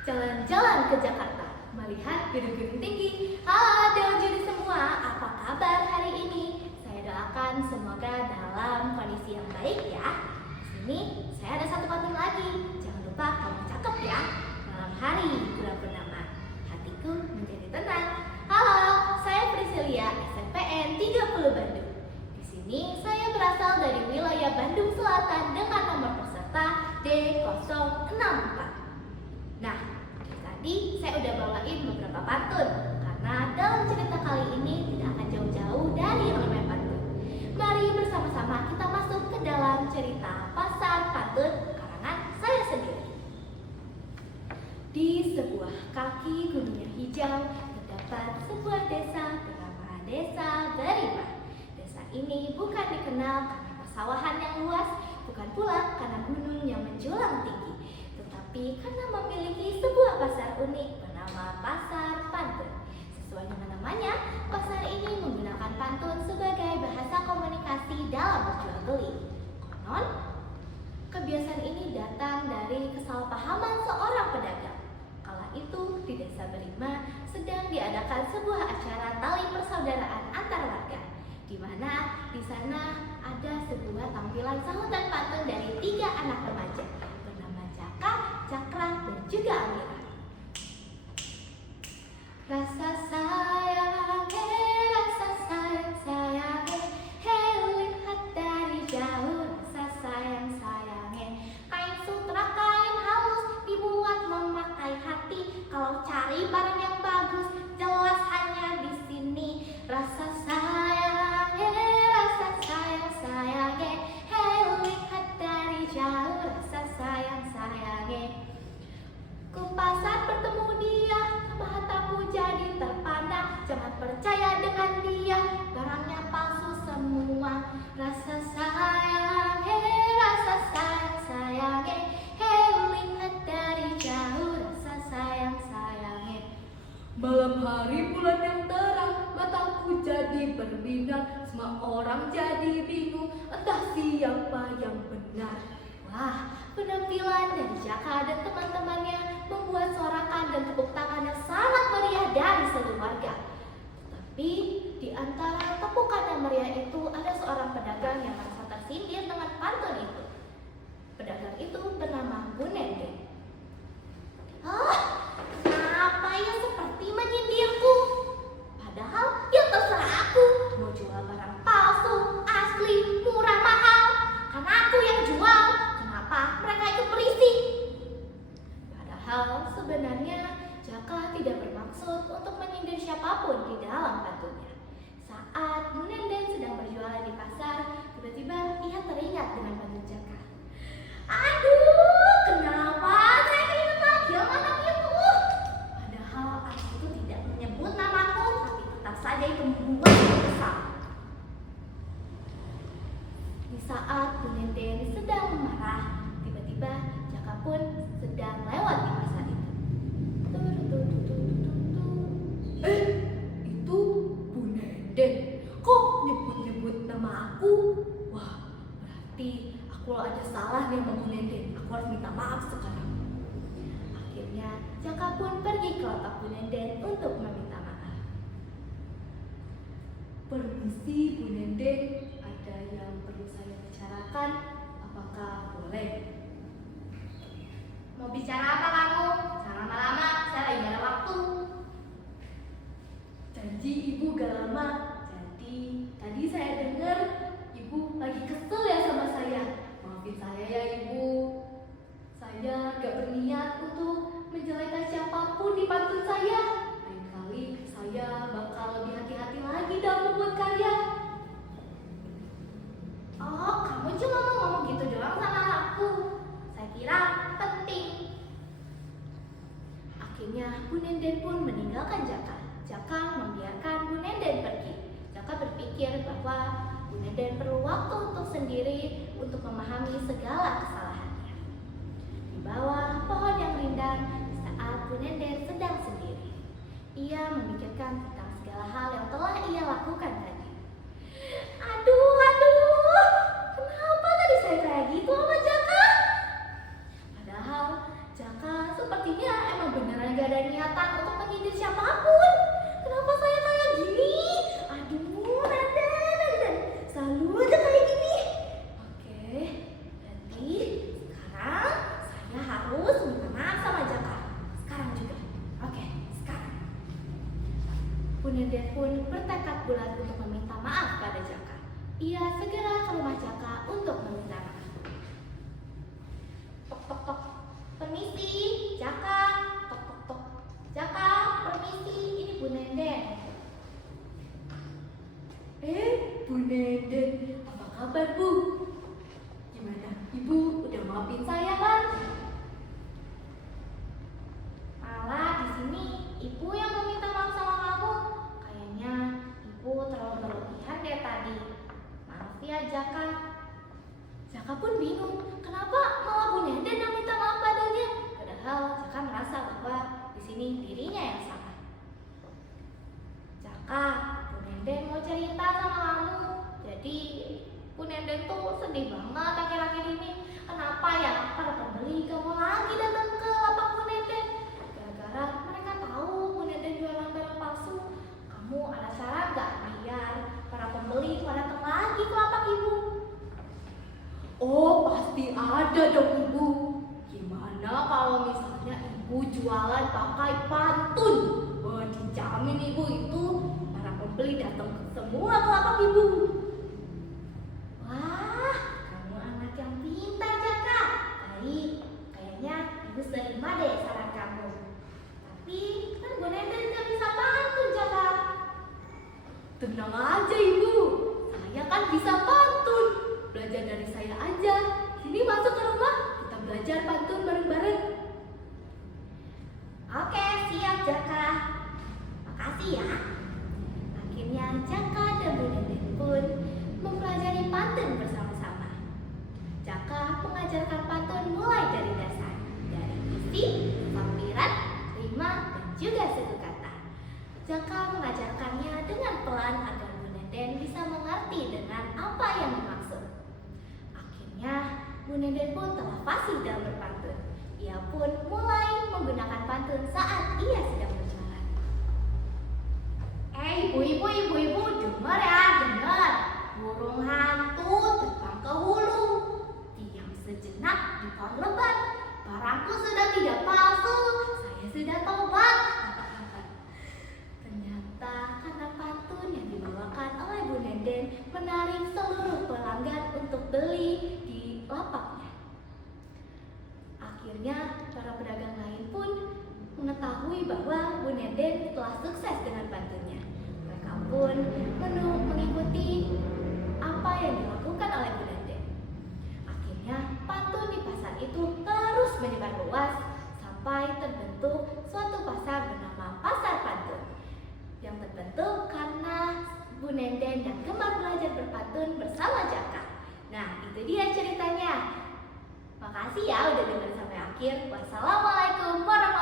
Jalan-jalan ke Jakarta, melihat gedung-gedung tinggi. Halo Deljuri semua, apa kabar hari ini? Saya doakan semoga dalam kondisi yang baik ya. Di sini saya ada satu pantun lagi. Jangan lupa kamu cakep ya. Malam hari bulan purnama, hatiku menjadi tenang. Halo, saya Priscilia, SNPN 30 Bandung. Di sini saya berasal dari wilayah Bandung Selatan dengan nomor peserta D064. Nah, tadi saya udah bawain beberapa pantun karena dalam cerita kali ini tidak akan jauh-jauh dari yang namanya pantun. Mari bersama-sama kita masuk ke dalam cerita Pasar Pantun karangan saya sendiri. Di sebuah kaki gunung yang hijau terdapat sebuah desa bernama Desa Berima. Desa ini bukan dikenal karena persawahan yang luas, bukan pula karena gunung yang menjulang tinggi, tetapi karena memiliki sebuah pasar unik bernama Pasar Pantun. Sesuai dengan namanya, pasar ini menggunakan pantun sebagai bahasa komunikasi dalam berjual beli. Konon, kebiasaan ini datang dari kesalahpahaman seorang pedagang. Kala itu di Desa Berima sedang diadakan sebuah acara tali persaudaraan antar warga, di mana di sana ada sebuah tampilan sahutan pantun dari 3 anak remaja bernama Jaka, Cakra, dan juga Amira. Rasa sayang, hei lihat dari jauh. Rasa sayang, kain sutra kain halus dibuat memakai hati. Kalau cari barang yang bagus, jelas hanya di sini. Rasa sayang, hei lihat dari jauh. Rasa sayang. Ke pasar bertemu dia, mataku jadi terpandang. Jangan percaya dengan dia, barangnya palsu semua. Rasa sayang, hei lihat dari jauh. Rasa sayang. Malam hari bulan yang terang, mataku jadi berbinar. Semua orang jadi bingung, entah siapa yang benar. Wah, penampilan dari Jaka dan teman-temannya membuat sorakan dan tepuk tangan yang sangat meriah dari seluruh warga. Tapi di antara tepukan yang meriah itu ada seorang pedagang yang merasa tersindir dengan pantun itu. Pedagang itu bernama Bu Nendeng. Kenapa ia seperti menyindirku? Padahal ya terserah aku mau jual barang palsu, asli, murah, mahal. Karena aku yang jual. Kenapa mereka itu berisik? Padahal sebenarnya Jaka tidak bermaksud untuk menyindir siapapun di dalam pantunnya. Saat Bu Nenden sedang berjualan di pasar, tiba-tiba ia teringat dengan pantun Jaka. Aduh, kenapa saya keinget lagi sama anak itu? Padahal anak itu tidak menyebut namaku, tapi tetap saja itu membuatku kesal. Di saat Bu Nenden sedang marah, tiba-tiba Jaka pun sedang lewat di pasar itu. Itu Bu Nenden. Kok nyebut-nyebut nama aku? Wah, berarti aku ada salah nih sama Bu Nenden. Aku harus minta maaf sekarang. Akhirnya Jaka pun pergi ke otak Bu Nenden untuk meminta maaf. Permisi Bu Nenden, ada yang perlu saya bicarakan, apakah boleh? Mau bicara apa kamu? Jangan lama-lama, saya lagi gak ada waktu. Janji ibu gak lama. Jadi tadi saya dengar ibu lagi kesel ya sama saya. Maafin saya ya ibu. Saya gak berniat untuk menjelekan siapapun di pantun saya. Lain kali saya bakal lebih hati-hati lagi dalam membuat karya. Oh, kamu cuma mau ngomong gitu doang sama aku. Saya kira penting. Akhirnya Bu Nenden pun meninggalkan Jaka. Jaka membiarkan Bu Nenden pergi. Jaka berpikir bahwa Bu Nenden perlu waktu untuk sendiri untuk memahami segala kesalahannya. Di bawah pohon yang rindang, saat Bu Nenden sedang sendiri, ia memikirkan tentang segala hal yang telah ia lakukan tadi. Aduh, kenapa tadi saya kayak gitu sama Jaka? Padahal Jaka sepertinya emang gak ada niatan untuk menyindir siapapun. Kenapa saya kayak gini? Aduh, Nanda. Selalu aja kayak gini. Oke, berarti sekarang saya harus minta maaf sama Jaka. Sekarang juga. Oke, sekarang. Bu Nenden pun bertekad bulat untuk meminta maaf pada Jaka. Ia segera ke rumah Jaka untuk meminta maaf. Tok tok tok. Permisi, Jaka. Tok tok tok. Jaka, permisi, ini Bu Nenden. Bu Nenden, apa kabar Bu? Gimana? Ibu udah maafin saya kan? Malah di sini Ibu yang meminta maaf sama kamu. Kayaknya Ibu terlalu berlebihan deh tadi. Maaf ya Jaka. Jaka pun bingung, kenapa malah Bu Nenden yang minta maaf padanya? Padahal Jaka merasa bahwa di sini dirinya yang salah. Jaka, Bu Nenden mau cerita sama kamu. Jadi Bu Nenden tuh sedih banget akhir-akhir ini. Kenapa ya para pembeli gak mau lagi datang ke lapak Bu Nenden? Gara-gara mereka tahu Bu Nenden jualan barang palsu. Kamu ada cara gak biar para pembeli mau datang lagi ke lapak Ibu? Oh, pasti ada dong Ibu. Gimana kalau misalnya Ibu jualan pakai pantun? Oh, dijamin Ibu itu para pembeli datang semua ke lapak Ibu. Wah, kamu anak yang pintar Jaka. Baik, kayaknya Ibu terima deh saran kamu. Tapi kan Bu Nenden gak bisa pantun Jaka. Tenang aja Ibu, saya kan bisa pantun. Belajar dari saya aja. Sini masuk ke rumah, kita belajar pantun bareng-bareng. Oke, siap Jaka. Makasih ya. Akhirnya Jaka dan Bu Nenden pun mempelajari pantun bersama-sama. Jaka mengajarkan pantun mulai dari dasar, dari isi, sampiran, rima, dan juga suku kata. Jaka mengajarkannya dengan pelan agar Bu Nenden bisa mengerti dengan apa yang dimaksud. Akhirnya Bu Nenden pun telah fasih dalam berpantun. Ia pun mulai menggunakan pantun saat ia sedang berjalan. Ibu, dengar ya, dengar. Burung hantu terbang ke hulu. Diam sejenak di pohon lebat. Barangku sudah tidak palsu, saya sudah tobat. Ternyata karena pantun yang dibawakan oleh Bu Nenden menarik seluruh pelanggan untuk beli di lapaknya. Akhirnya para pedagang lain pun mengetahui bahwa Bu Nenden telah sukses dengan pantunnya. Mereka pun mengikuti apa yang dilakukan oleh Bu Nenden. Akhirnya pantun di pasar itu terus menyebar luas sampai terbentuk suatu pasar bernama Pasar Pantun, yang terbentuk karena Bu Nenden yang gemar belajar berpantun bersama Jaka. Nah, itu dia ceritanya. Makasih ya udah dengar sampai akhir. Wassalamualaikum warahmatullahi wabarakatuh.